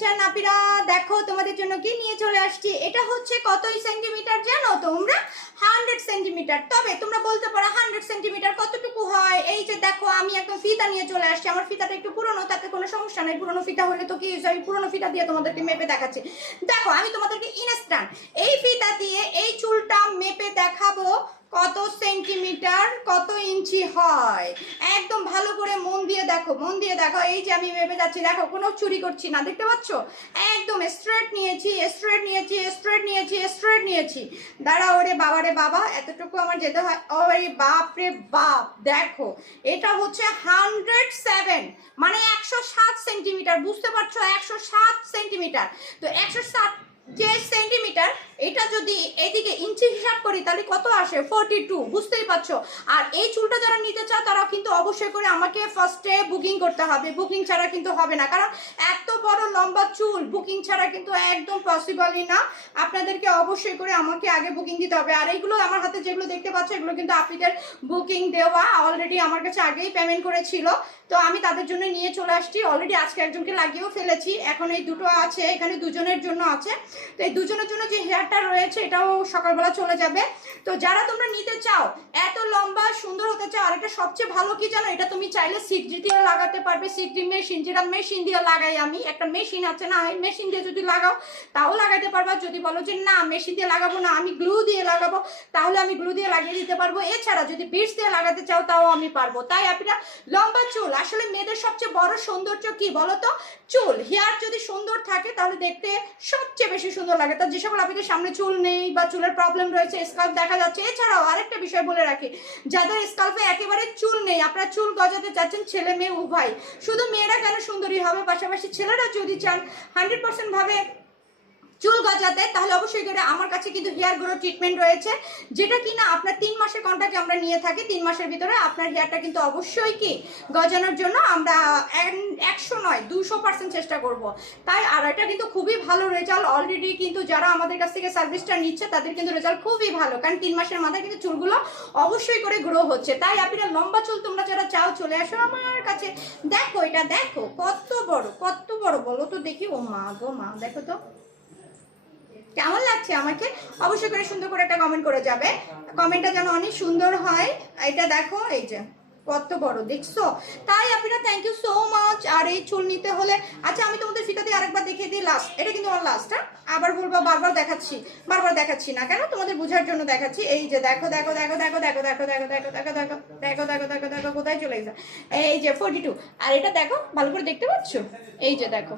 Collection আপিরা দেখো তোমাদের জন্য কি নিয়ে চলে আসছি। এটা হচ্ছে কতই সেন্টিমিটার জানো তোমরা? 100 সেন্টিমিটার। তবে তোমরা বলতে পারো 100 সেন্টিমিটার কতটুকু হয়? এই যে দেখো আমি একদম ফিতা নিয়ে চলে আসছি। আমার ফিতাটা একটু পুরনো, তাতে কোনো সমস্যা নেই। পুরনো ফিতা হলে তো কি, আমি পুরনো ফিতা দিয়ে তোমাদেরকে মেপে দেখাচ্ছি। দেখো আমি তোমাদেরকে ইনস্ট্যান্ট এই ফিতা দিয়ে এই চুলটা মেপে দেখাবো কত সেন্টিমিটার কত ইঞ্চি হয়। একদম ভালো করে মন দিয়ে দেখো, মন দিয়ে দেখো। এই যে আমি মেপে যাচ্ছি, দেখো কোনো চুরি করছি না, দেখতে পাচ্ছ? একদম স্ট্রেট নিয়েছি, স্ট্রেট নিয়েছি, স্ট্রেট নিয়েছি, স্ট্রেট নিয়েছি। দাঁড়া ওরে বাবা রে বাবা, এতটুকু আমার যেতে হয়? ওরে বাপ রে বাপ, দেখো এটা হচ্ছে 107, মানে 107 সেন্টিমিটার। বুঝতে পারছো? 107 সেন্টিমিটার। তো 107 যে সেন্টিমিটার, এটা যদি এদিকে ইঞ্চি হিসাব করি তাহলে কত আসে? 42। বুঝতেই পারছো? আর এই চুলটা যারা নিতে চাও তারা কিন্তু অবশ্যই করে আমাকে ফার্স্টে বুকিং করতে হবে। বুকিং ছাড়া কিন্তু হবে না, কারণ এত বড় লম্বা চুল বুকিং ছাড়া কিন্তু একদম পসিবলই না। আপনাদেরকে অবশ্যই করে আমাকে আগে বুকিং দিতে হবে। আর এইগুলো আমার হাতে যেগুলো দেখতে পাচ্ছ, এগুলো কিন্তু আপনাদের বুকিং দেওয়া, অলরেডি আমার কাছে আগেই পেমেন্ট করেছিল। তো আমি তাদের জন্য নিয়ে চলে আসছি। অলরেডি আজকে একজনকে লাগিয়েও ফেলেছি। এখন এই দুটো আছে, এখানে দুজনের জন্য আছে। তো এই দুজনের জন্য যে হেয়ারটা রয়েছে এটাও সকালবেলা চলে যাবে। তো যারা তোমরা নিতে চাও, এত লম্বা সুন্দর হতে চাও, আর এটা সবচেয়ে ভালো কি জানো, এটা তুমি চাইলে সিকডি দিয়ে লাগাতে পারবে। সিকডি মেশিন, যেটা মেশিন দিয়ে লাগাই আমি, একটা মেশিন আছে না, এই মেশিন দিয়ে যদি লাগাও তাও লাগাতে পারবা। যদি বলো যে না মেশিন দিয়ে লাগাবো না, আমি গ্লু দিয়ে লাগাবো, তাহলে আমি গ্লু দিয়ে লাগিয়ে দিতে পারবো। এছাড়া যদি বিটস দিয়ে লাগাতে চাও তাও আমি পারবো। তাই আপনারা লম্বা চুল, আসলে মেয়েদের সবচেয়ে বড় সৌন্দর্য কি বলতো? চুল। হেয়ার যদি সুন্দর থাকে তাহলে দেখতে সবচেয়ে বেশি সুন্দর লাগে। তো যে সকল আপনাদের সামনে চুল নেই বা চুলের প্রবলেম রয়েছে, স্কাল্প দেখা যাচ্ছে, এছাড়াও আরেকটা বিষয় বলে রাখি, যাদের স্কাল্পে একেবারে চুল নেই, আপনারা চুল গজাতে চাচ্ছেন, ছেলে মেয়ে উভয়, শুধু মেয়েরা কেন সুন্দরী হবে, পাশাপাশি ছেলেরা যদি চান 100% ভাবে চুল গজাতে, তাহলে অবশ্যই করে আমার কাছে কিন্তু হেয়ার গ্রো ট্রিটমেন্ট রয়েছে, যেটা কিনা আপনার 3 মাসের কন্ট্রাক্টে আমরা নিয়ে থাকি। 3 মাসের ভিতরে আপনার হেয়ারটা কিন্তু অবশ্যই কি গজানোর জন্য আমরা 100 নয় 200% চেষ্টা করব। তাই আর এটা কিন্তু খুবই ভালো রেজাল্ট। অলরেডি কিন্তু যারা আমাদের কাছ থেকে সার্ভিসটা নিচ্ছে তাদের কিন্তু রেজাল্ট খুবই ভালো, কারণ 3 মাসের মাথায় কিন্তু চুলগুলো অবশ্যই করে গ্রো হচ্ছে। তাই আপনারা লম্বা চুল তোমরা যারা চাও চলে আসো আমার কাছে। দেখো এটা দেখো কত বড়, কত বড় বলো তো দেখি। ও মা গো মা, দেখো তো কেমন লাগছে আমাকে। অবশ্যই করে সুন্দর করে একটা কমেন্ট করে যাবে, কমেন্টটা যেন অনেক সুন্দর হয়। এটা দেখো এই যে কত বড়, দেখছো? তাই আপনারা থ্যাংক ইউ সো মাচ। আর এই চুল নিতে হলে, আচ্ছা আমি তোমাদের ফিতা দিয়ে আরেকবার দেখিয়ে দিই লাস্ট। এটা কিন্তু আমার লাস্ট। হ্যাঁ, আবার বলবো বারবার দেখাচ্ছি, বারবার দেখাচ্ছি না কেন, তোমাদের বোঝার জন্য দেখাচ্ছি। এই যে দেখো দেখো দেখো দেখো দেখো দেখো দেখো দেখো দেখো দেখো দেখো দেখো দেখো দেখো কোথায় চলে গেছে? এই যে 42। আর এটা দেখো ভালো করে দেখতে পাচ্ছ, এই যে দেখো।